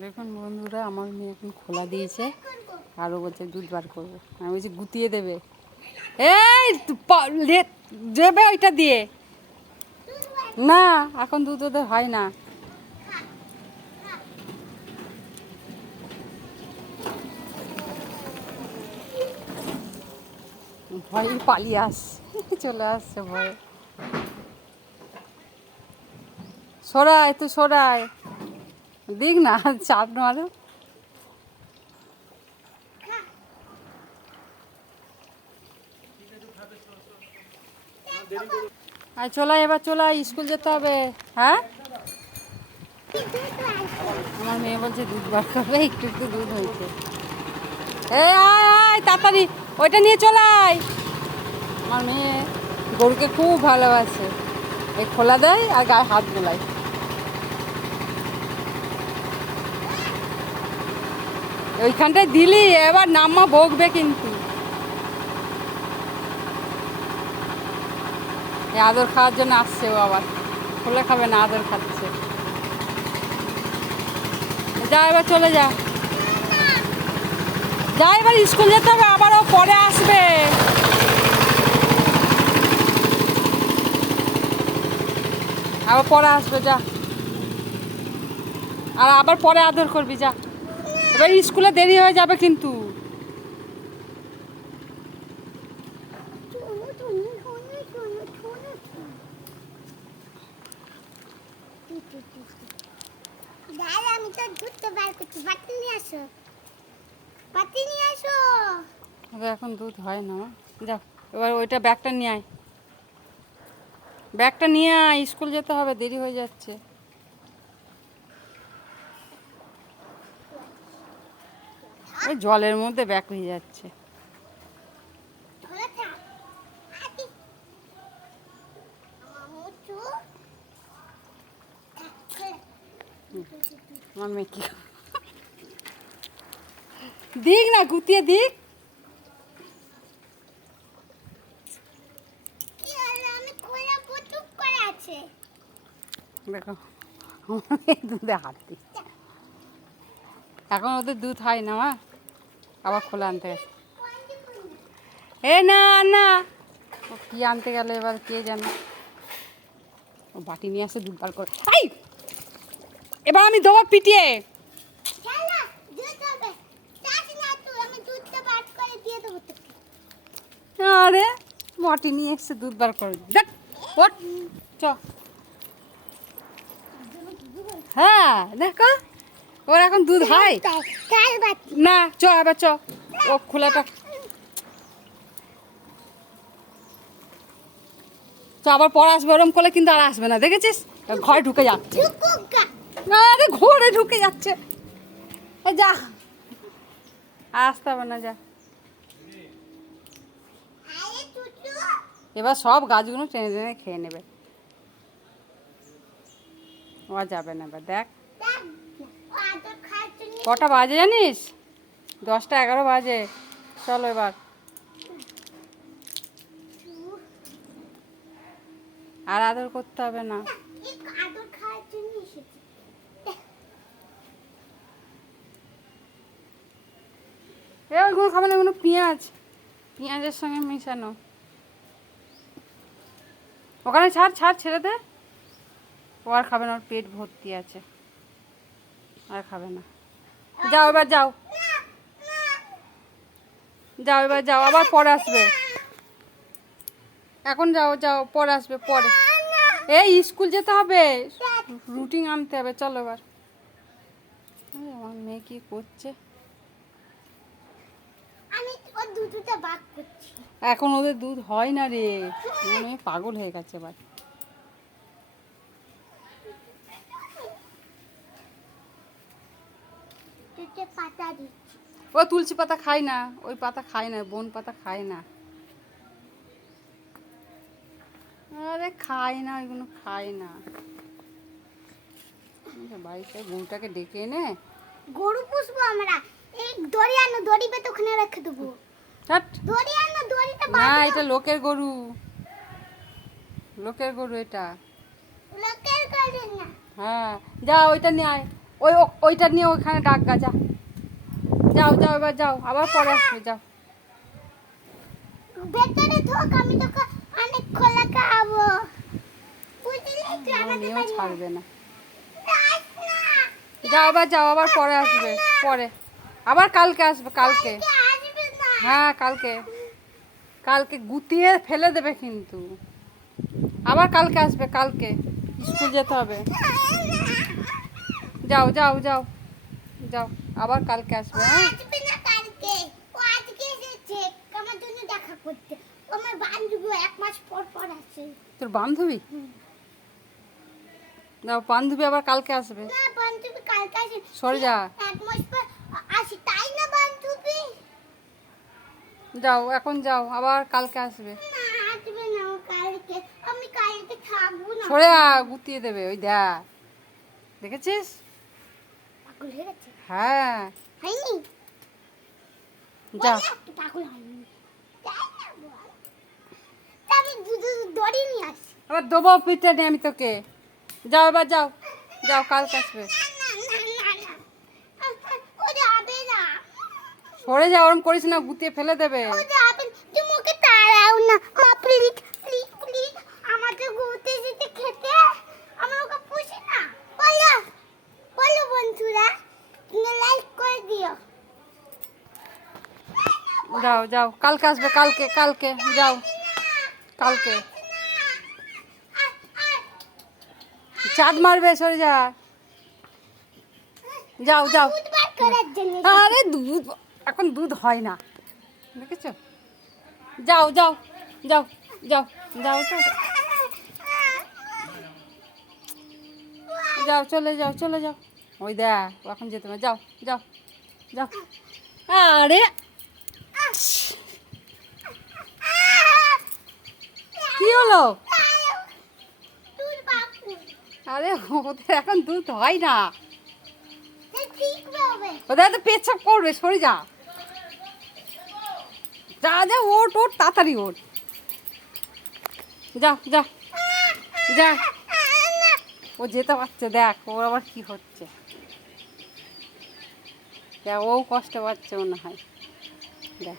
দেখুন বন্ধুরা, আমার মেয়ে এখন খোলা দিয়েছে, আরও বলছে দুধ বার করবো। আমি বলছি গুতিয়ে দেবে, এই দেবে ওইটা দিয়ে। না, এখন দুধ ওদের হয় না। ভয় পালিয়ে আসছে, চলে আসছে ভয়ে। সরাই তো সরাই, দিক না, চাপ মারো। আর চলাই, এবার চলাই, স্কুল যেতে হবে। হ্যাঁ, আমার মেয়ে বলছে দুধ বার করবে, একটু একটু দুধ হয়েছে। এই আয় আয় তাড়াতাড়ি, ওইটা নিয়ে চলাই। আমার মেয়ে গরুকে খুব ভালোবাসে, এই খোলা দেয় আর গায়ে হাত বোলায়। ওইখানটায় দিলি এবার নাম্মা বকবে কিন্তু। এই আদর খাওয়ার জন্য আসছে ও, আবার খোলা খাবে না, আদর খাচ্ছে। যা এবার চলে যা, যা এবার স্কুল যেতে হবে, আবার ও পরে আসবে। আবার পরে আসবে, যা। আর আবার পরে আদর করবি, যা। এবার স্কুলে দেরি হয়ে যাবে কিন্তু। এখন দুধ হয় না, যা। এবার ওইটা ব্যাগটা নিয়ে আয়, ব্যাগটা নিয়ে আয়, স্কুল যেতে হবে, দেরি হয়ে যাচ্ছে। ওই জলের মধ্যে ব্যাগ হয়ে যাচ্ছে। আমার মেয়ে কি দিক না, গুতিয়ে দিক। দেখো দুধে হাত দিচ্ছে। এখন ওদের দুধ হয় না, মা আবার খোলা আনতে গেছে। এ না না, ও কি আনতে গেল এবার কে জানে। ও বাটি নিয়ে আসে, দুধ বার করে। এই এবার আমি দেবো পিটিয়ে। আরে বাটি নিয়ে এসে দুধ বার করে, দেখ ওঠ চ। হ্যাঁ দেখো, ওর এখন দুধ হয় না। চ এবার চ, ও খোলাটা চ, আবার পরে আসবে। ওরম করলে কিন্তু আর আসবে না, দেখেছিস? ঘরে ঢুকে যাচ্ছে, আরে ঘরে ঢুকে যাচ্ছে। যা, আসতে হবে না, যা। এবার সব গাছগুলো টেনে টেনে খেয়ে নেবে, ও আর যাবে না। এবার দেখ কটা বাজে জানিস? 10টা 11 বাজে। চলো এবার, আর আদর করতে হবে না। এ ওইগুলো খাবে না, ওগুলো পেঁয়াজের সঙ্গে মেশানো। ওখানে ছাড় ছাড়, ছেড়ে দে। ও আর খাবে না, ওর পেট ভর্তি আছে, আর খাবে না। যাও এবার, যাও যাও, এবার যাও, আবার পরে আসবে। এখন যাও যাও, পরে আসবে পরে। এই স্কুল যেতে হবে, রুটিন আনতে হবে। চলো এবার। আমার মেয়ে কি করছে? এখন ওদের দুধ হয় না রে, আমার মেয়ে পাগল হয়ে গেছে এবার। ও তুলসী পাতা খায় না, ওই পাতা খায় না, বন পাতা খায় না। আরে খায় না, ওইগুলো খায় না। বাড়িতে গরুটাকে ডেকে এনে গরু পুষবো আমরা। এই দড়ি আনো, দড়ি বেঁধে ওখানে রেখে দেবো। দড়ি আনো, দড়িটা না, এটা লোকের গরু, লোকের গরু এটা। লোকের গরু না। হ্যাঁ, যা ওইটা নিয়ে আয়। ওইটা নিয়ে ওইখানে ডাক গা, যা যাও যাও এবার যাও, আবার পরে আসবে, যাও। ভেতরে ঢোক, আমি তোকে অনেক খোলা খাবো, বুঝলি? তুই আমাকে বলিও ছাড়বে না। যাস না। যাও এবার যাও, আবার পরে আসবে, পরে আবার কালকে আসবে, কালকে। তুই আসবি না। হ্যাঁ কালকে, কালকে গুতিয়ে ফেলে দেবে কিন্তু। আবার কালকে আসবে, কালকে স্কুল যেতে হবে। যাও যাও যাও যাও, আবার কালকে আসবে। ও হ্যাঁ আসবে না কালকে, ও আজকে এসেছে আমার জন্য দেখা করতে। ও আমার বান্ধবী, 1 মাস পর পর আসে। তোর বান্ধবী? যাও, বান্ধবী আবার কালকে আসবে। না, বান্ধবী কালকে আসে। সরে যা। 1 মাস পর আসে, তাই না বান্ধবী? যাও এখন যাও, আবার কালকে আসবে। না, আসবে না ও কালকে, আমি কালকে থাকবো না। সরে গুতিয়ে দেবে, ওই দেখ, দেখেছিস? পাগল হয়ে গেছে? হ্যাঁ হয়নি? যা। বল না, তুই পাগল হয়নি। তাই না বল? তা আমি দড়ি নিয়ে আসি। আবার দেবো পিঠে নে আমি তোকে। যাও এবার যাও, যাও কালকে আসবে। না, না, না, না, ও যাবে না। সরে যা, ওরম করিস না, গুতিয়ে ফেলে দেবে। ও যাবে না। তুমি ওকে তাড়াও না। প্লিজ প্লিজ প্লিজ, আমাকে ঘুরতে যেতে খেতে। আমি ওকে পুষি না। বলো বলো বন্ধুরা, লাইক করে দিও। যাও যাও, কালকে আসবে, কালকে কালকে যাও, কালকে। চাঁদ মারবে, সরে যা। যাও যাও। দুধ বার করার জন্য। আরে দুধ, এখন দুধ হয় না, দেখেছো? যাও যাও যাও যাও যাও তো, যাও চলে যাও, চলে যাও। ওই দেখ, এখন যেতে হবে, যাও যাও যাও। আরে কি হলো? দুধ বাপু, আরে ওদের এখন দুধ হয় না, ঠিক হবে। ওদের তো পেচ্ছাপ করবে, সরে যা। যা যা, ওট ওট, তাড়াতাড়ি ওঠ, যা যা যা। ও যেতে পারছে, দেখ ওর আবার কি হচ্ছে, দেখ ও কষ্ট পাচ্ছে মনে হয়, দেখ।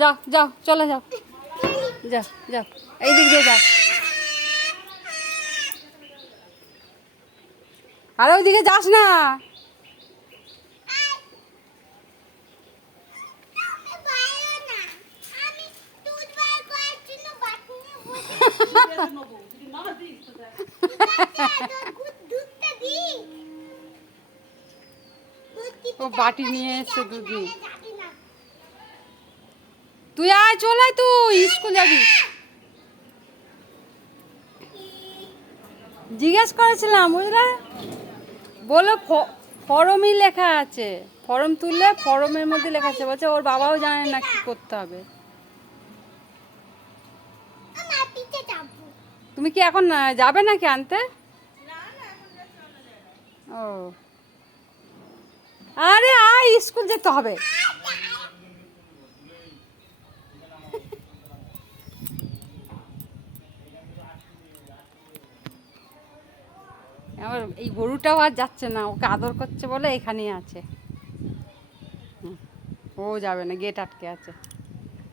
যাও যাও, চলে যাও, যাও যাও, এই দিক দিয়ে যাও। আরে ওইদিকে যাস না। আমি দুধ বার করার জন্য বাথরুমে বসে দুধটা দিই। ও বাটি নিয়ে এসছে দুধ নিয়ে। যাবি না। তুই আয়, চল আয়, তুই স্কুল যাবি। জিজ্ঞেস করেছিলাম, বুঝলে, বলো ফর্মই লেখা আছে, ফর্ম তুললে ফর্মের মধ্যে লেখা আছে, বলছে ওর বাবাও জানে না কি করতে হবে। আমার পিঠে যাবো। তুমি কি এখন যাবে নাকি আনতে? ও, আরে আয়, স্কুল যেতে হবে। আমার এই গরুটাও আর যাচ্ছে না, ওকে আদর করছে বলে এখানেই আছে। ও যাবে না, গেট আটকে আছে,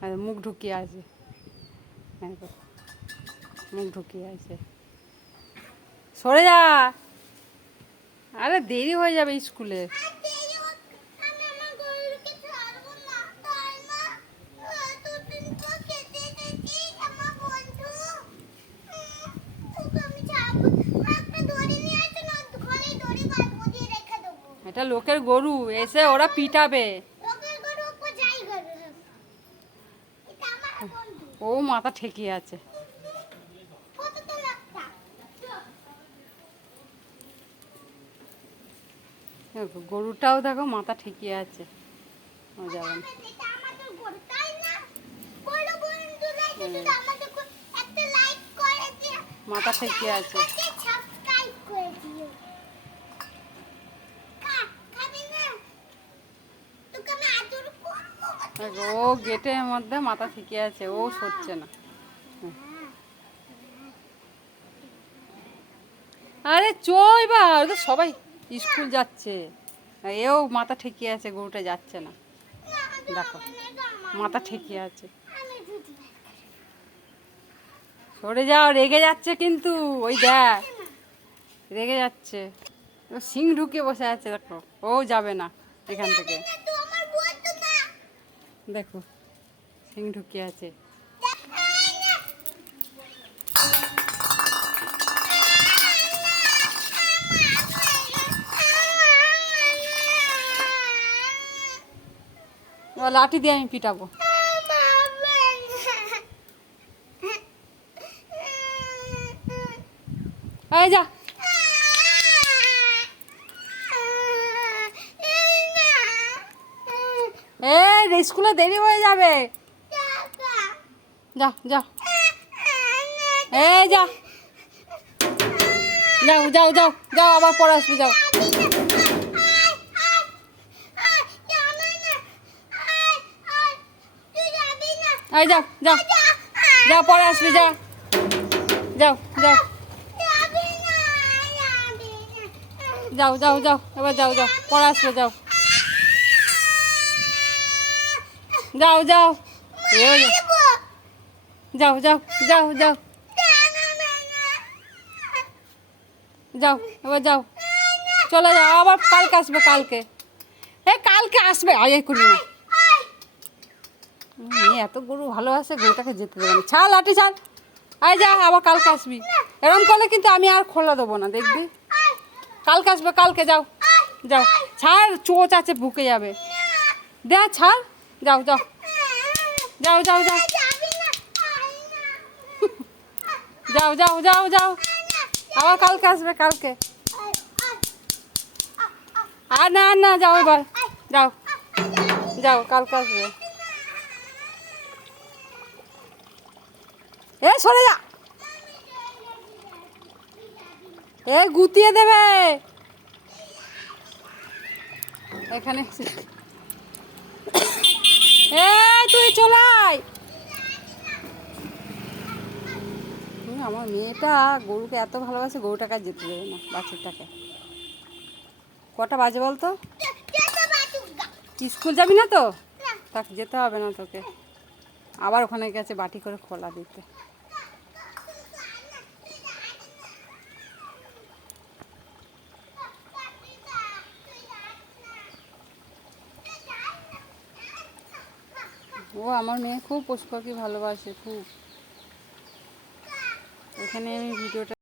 আর মুখ ঢুকিয়ে আছে, হ্যাঁ গো, মুখ ঢুকিয়ে আছে। সরে যা, আরে দেরি হয়ে যাবে স্কুলে। আমি আমার গরুকে ছাড়বো না, তাই না? এতদিন তো খেতে এসেছিস আমার বন্ধু। তোকে আমি ছাড়বো না। একটা দড়ি নিয়ে আসো না, ঘরে দড়ি বাঁধিয়ে রেখে দেবো। এটা লোকের গরু, এসে ওরা পিটাবে। লোকের গরু উপর যাই গরু, এটা আমার বন্ধু। ও মাথা ঠেকিয়ে আছে। ফটো তো রাখতা। দেখো, গরুটাও দেখো মাথা ঠেকিয়ে আছে, ও যাবে না। এটা আমাদের গরু, তাই না? বলো বন্ধুরা, যদি আমাদের একটা লাইক করে দিও, মাথা ঠেকিয়ে আছে। সাবস্ক্রাইব করে দিও। খাবি না? তোকে আমি আদর করবো। দেখো, ও গেটের মধ্যে মাথা ঠেকিয়ে আছে, ও সরছে না। হ্যাঁ। আরে চই বা তো সবাই স্কুল যাচ্ছে, এও মাথা ঠেকিয়ে আছে, গরুটা যাচ্ছে না। দেখো মাথা ঠেকিয়ে আছে। সরে যাও, রেগে যাচ্ছে কিন্তু, ওই দেখ রেগে যাচ্ছে। সিং ঢুকে বসে আছে, দেখো ও যাবে না এখান থেকে। দেখো সিং ঢুকে আছে। এবার লাঠি দিয়ে আমি পিটাবো। এই যা, এই স্কুলে দেরি হয়ে যাবে। যাও যাও, এই যা, যাও যাও যাও যাও, আবার পরে আসবে, যাও। এই যাও যাও যাও, পরে আসবি, যা যাও যাও যাও যাও যাও, এবার যাও যাও, পরে আসবে, যাও যাও যাও, যাও যাও যাও যাও যাও, এবার যাও, চলে যাও, আবার কালকে আসবে, কালকে কালকে আসবে। এই করি না, মেয়ে এত গরু ভালোবাসে, গরুটাকে যেতে দেবে না। ছাড় লাঠি, ছাড়। আয় যা, আবার কালকে আসবি। এরম করলে কিন্তু আমি আর খোলা দেবো না, দেখবি। কালকে আসবে, কালকে, যাও যাও। ছাড়, চোচ আছে, বুকে যাবে। দে ছাড়, যাও যাও যাও যাও যাও যাও যাও যাও যাও, আবার কালকে আসবে, কালকে। আর না, আর না, যাও এবার, যাও যাও, কালকে আসবে। সরে যা, গুতিয়ে দেবে এখানে। তুই চলে আয়। আমার মেয়েটা গরুকে এত ভালোবাসে, গরুটাকে আর যেতে দেবে না, বাছুরটাকে। কটা বাজে বলতো? স্কুল যাবি না তো? তাকে যেতে হবে না তোকে, আবার ওখানে গেছে বাটি করে খোলা দিতে। ও আমার মেয়ে খুব পশু পাখি ভালোবাসে, খুব। এখানে আমি ভিডিওটা